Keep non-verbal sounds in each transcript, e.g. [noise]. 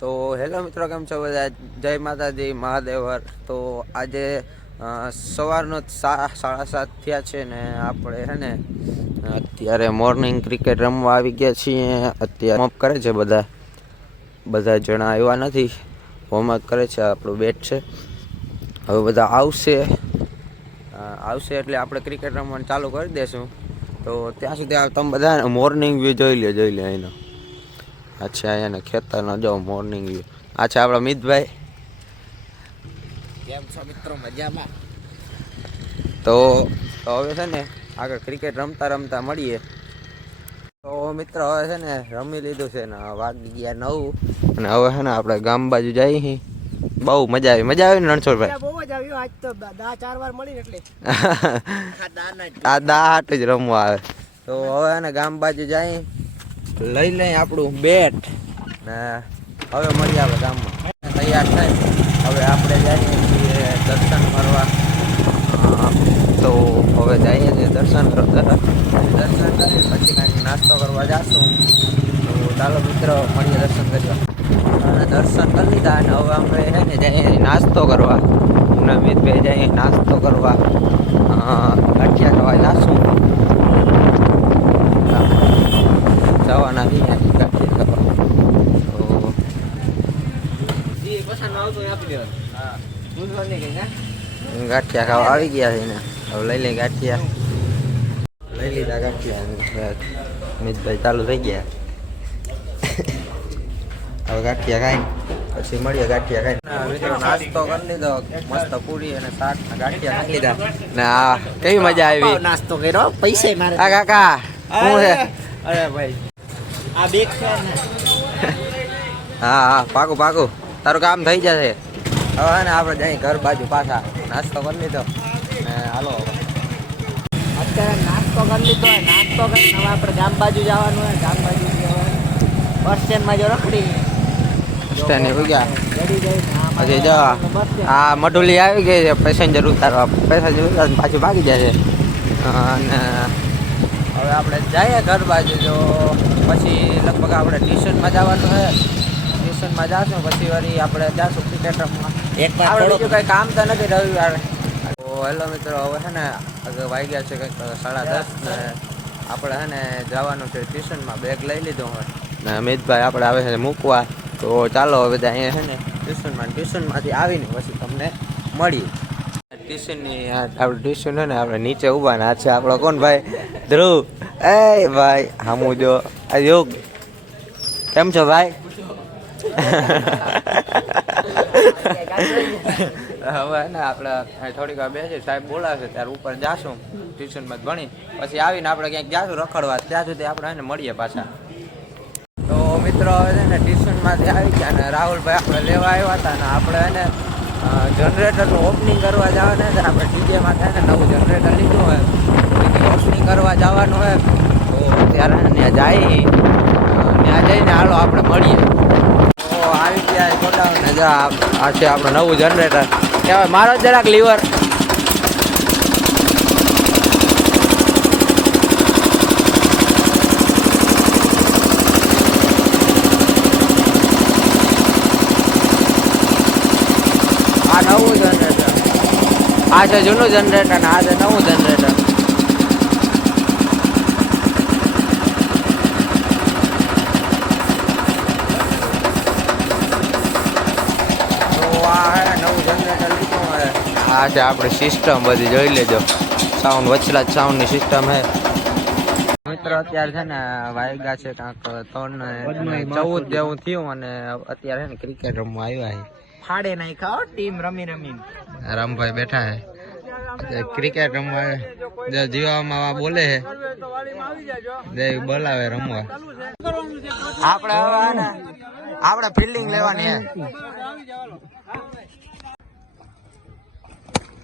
તો હેલો મિત્રો, કેમ છો બધા? જય માતાજી મહાદેવર તો આજે સવારનો સાડા સાત થયા છે ને આપણે હે ને, અત્યારે મોર્નિંગ ક્રિકેટ રમવા આવી ગયા છીએ. અત્યારે વોર્મઅપ કરે છે બધા. બધા જણા આવ્યા નથી. વોર્મઅપ કરે છે, આપણું બેટ છે. હવે બધા આવશે. આવશે એટલે આપણે ક્રિકેટ રમવાનું ચાલુ કરી દઈશું તો ત્યાં સુધી તમે બધા મોર્નિંગ વ્યૂ જોઈ લે જોઈ લે એનો અચ્છા અહીંયા ખેતરનો જો મોર્નિંગ વ્યૂ આ છે આપણા મિતભાઈ. કેમ છો મિત્રો? મજામાં? તો તો હવે છે ને આગળ ક્રિકેટ રમતા રમતા મળીએ. તો મિત્રો હવે છે ને રમી લીધું છે ને વાગી ગયા નવ. અને હવે છે ને આપણે ગામ બાજુ જઈએ. બહુ મજા આવી. મજા આવી ને રણછોડભાઈ? બહુ મજા આવી આજ તો દા ચાર વાર મળી એટલે. [laughs] આ દા હાટ જ રમવા આવે. તો હવે ને ગામ બાજુ જાય લઈ લઈ આપણું બેટ. ને હવે મળી આવે ગામમાં. તૈયાર થાય. હવે આપણે જઈએ છીએ દર્શન કરવા. તો હવે જઈએ છીએ દર્શન દર્શન કરી પછી કાંઈક નાસ્તો કરવા જશું. તો ચાલો મિત્રો, મળીએ દર્શન કરવા. અને દર્શન કરી લીધા અને હવે અમે ને નાસ્તો કરવા. નમિતભાઈ જઈએ નાસ્તો કરવા અ, ગાંઠિયા ખાવા જાશું જવાના છીએ ગાંઠિયા ખાવા તો ઈ પછાનો આવતો એ આપી દેવાનો હા પૂછવા નહીં કઈ ના ગાંઠિયા ખાવા આવી ગયા છે ને. હવે લઈ લઈ ગાંઠિયા. લઈ લીધા ગાંઠિયા મિતભાઈ ચાલુ થઈ ગયા. હવે ગાંઠિયા ખાઈ પછી મળીએ ગાંઠિયા ખાઈ મિત્રો નાસ્તો કરી લીધો. મસ્ત પૂરી અને શાક ગાંઠિયા ખાઈ લીધા. ને આ કેવી મજા આવી? નાસ્તો કર્યો પૈસા મારે. આ કાકા શું છે? અરે ભાઈ આ બેગ છે હા હા પાકું પાકું. તારું કામ થઈ જશે. હવે ને આપણે જઈ ઘર બાજુ પાછા નાસ્તો કરી લીધો. ને હાલો અત્યારે નાસ્તો કરી લીધો હોય નાસ્તો કરીને હવે આપણે ગામ બાજુ જવાનું હોય ગામ બાજુ બસ સ્ટેન્ડમાં જો રખડી. સ્ટેન્ડ એ ગયા પછી જો આ મઢુલી આવી ગઈ છે પેસેન્જર ઉતારવા. પેસેન્જર ઉતાર પાછું ભાગી જાય છે. અને હવે આપણે જઈએ ઘર બાજુ જો. પછી લગભગ આપણે ટ્યુશનમાં જવાનું છે. ટ્યુશનમાં જાશું પછી વળી આપણે જાશું ક્રિકેટ રમવા. એક આપણે બીજું કંઈ કામ તો નથી રવિવારે. તો હેલો મિત્રો હવે છે ને આગળ વાગ્યા છે કંઈક સાડા દસ ને આપણે છે ને જવાનું છે ટ્યુશનમાં બેગ લઈ લીધો હોય ને અમિતભાઈ આપણે આવે છે મૂકવા. તો ચાલો હવે બધા અહીંયા છે ને ટ્યુશનમાં ટ્યુશનમાંથી આવીને પછી તમને મળીએ. ટ્યુશનની આપણે ટ્યુશન ને આપણે નીચે ઊભા ના આ છે. આપણો કોણ ભાઈ? ધ્રુવ. એ ભાઈ હામુ જો. આ યોગ. કેમ છો ભાઈ? હવે ને આપણે થોડીક વાર બેસી, સાહેબ બોલાવશે, ત્યારે ઉપર જાશું ટ્યુશનમાં ભણી. પછી આવીને આપણે ક્યાંક જાશું રખડવા, ત્યાં સુધી આપણે એને મળીએ પાછા. તો મિત્રો, હવે છે ને ટ્યુશનમાંથી આવી ગયા ને રાહુલભાઈ આપણે લેવા આવ્યા હતા ને આપણે એને જનરેટરનું ઓપનિંગ કરવા જવાના છે આપણે ડીજેમાં થાય ને નવું જનરેટર લીધું હોય. ઓપનિંગ કરવા જવાનું હોય. તો ત્યારે ત્યાં જાય ત્યાં જઈને હાલો આપણે મળીએ તો આવી ગયા ગોડાઉન ને જા આ છે આપણું નવું જનરેટર કહેવાય મારો જરાક લીવર આ નવું જનરેટર આ છે જૂનું જનરેટર ને આ છે નવું જનરેટર તો આ નવું જનરેટર લીધું હે આ છે આપણી સિસ્ટમ બધી જોઈ લેજો. સાઉન્ડ વચલા સાઉન્ડની સિસ્ટમ હે. મિત્રો અત્યારે છે ને વાયગા છે કાંક ત્રણ ને ચૌદ જેવું થયું અને અત્યારે છે ને ક્રિકેટ રમવા આવ્યા છે. ફાડે નહીં ખાઓ ટીમ રમી રમી રામભાઈ બેઠા હે. ક્રિકેટ રમવા જે જીવામાં બોલે હે. જે બોલાવે રમવા. આપણે હવે આપણે ફિલ્ડિંગ લેવાની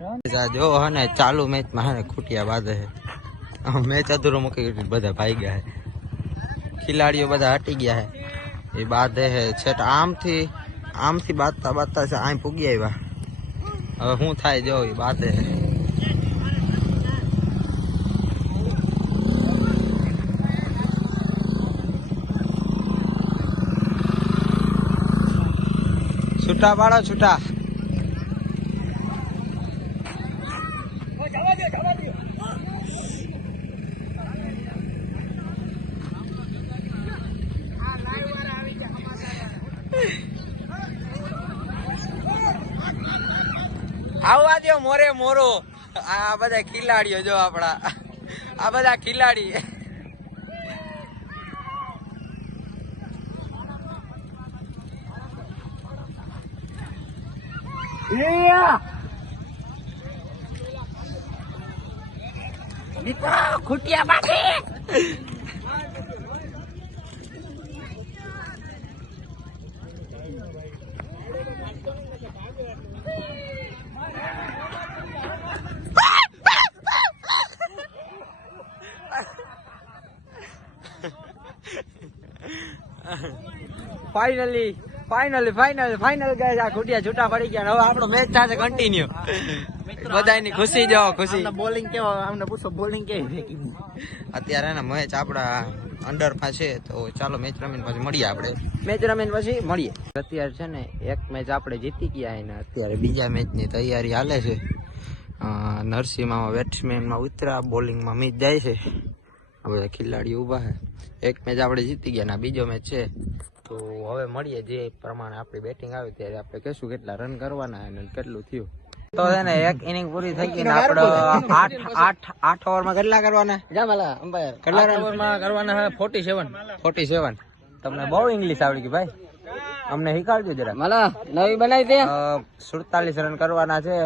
જો હે ને ચાલુ મેચમાં હે ને ખૂટિયા બાંધે છે. મેચ અધૂરો મૂકી ગયું બધા ભાઈ ગયા છે. ખિલાડીઓ બધા હટી ગયા છે. એ બાંધે છે. છેટ આમથી આમથી બાંધતા બાંધતા છે, આમ પૂગી આવ્યા. હવે શું થાય, જો, એ બાંધે છે. છૂટા પાડો, છૂટા. આવવા મોરે મોરો. આ બધા ખિલાડીઓ જો આપણા. આ બધા ખિલાડી. ખુટિયા બાકી ફાઇનલી ફાઇનલી ફાઇનલ ફાઇનલ ગાય આ ખુટિયા છૂટા પડી ગયા. હવે આપણો મેચ થશે કન્ટિન્યુ બધાની ખુશી જો ખુશી. બોલિંગ કેવો અમને પૂછો બોલિંગ કેવી અત્યારે ને મેચ આપણા અંડરમાં છે તો ચાલો મેચ રમીને પછી મળીએ આપણે. મેચ રમીને પછી મળીએ. અત્યારે છે ને એક મેચ આપણે જીતી ગયા એને અત્યારે બીજા મેચની તૈયારી હાલે છે. નરસિંહમાં બેટ્સમેનમાં ઉતરા બોલિંગમાં મેચ જાય છે. બધા ખેલાડીઓ ઊભા છે. એક મેચ આપણે જીતી ગયા ને બીજો મેચ છે. તો હવે મળીએ જે પ્રમાણે આપણી બેટિંગ આવે ત્યારે આપણે કહેશું કેટલા રન કરવાના અને કેટલું થયું. તો છે ને એક ઇનિંગ પૂરી થઈ ગઈ ને આપણે આઠ આઠ આઠ ઓવરમાં કેટલા કરવાના? જામલા અંબાયર કેટલા કરવાના હે 47 ફોર્ટી સેવન તમને બહુ ઇંગ્લિશ આવડી ગઈ ભાઈ. અમને શીખવાડજો જરા. મલા નવી બનાવી દે. સુડતાલીસ રન કરવાના છે.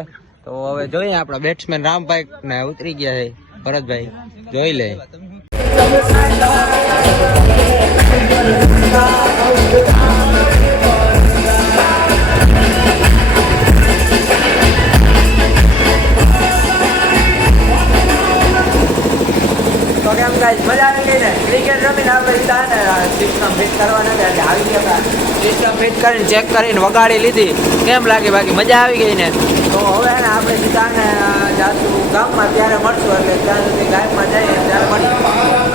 તો હવે જોઈએ આપણા બેટ્સમેન રામભાઈ ને ઉતરી ગયા છે. ભરતભાઈ જોઈ લે. ગાઈસ મજા આવી ગઈ ને? ક્રિકેટ રમીને આપણે સીધા ને સિસ્ટમ કરવાના એટલે આવી ગયા સિસ્ટમ ફિટ કરીને ચેક કરીને વગાડી લીધી. કેમ લાગે બાકી? મજા આવી ગઈ ને? તો હવે ને આપણે સીધા ને જાશું ગામમાં ત્યારે મળશું, એટલે ત્યાં સુધી ગામમાં જઈએ, ત્યારે મળીએ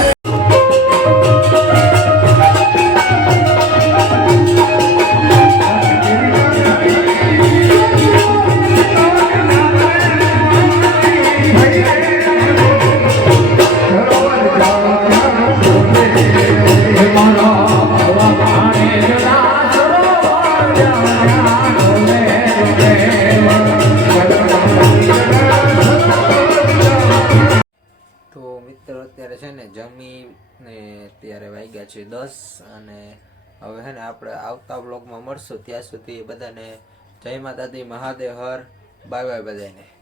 જમી ને ત્યારે વાગ્યા છે દસ અને હવે છે ને આપણે આવતા બ્લોગમાં મળશું. ત્યાં સુધી બધાને જય માતાજી, મહાદેવ, હર. બાય બાય બધાને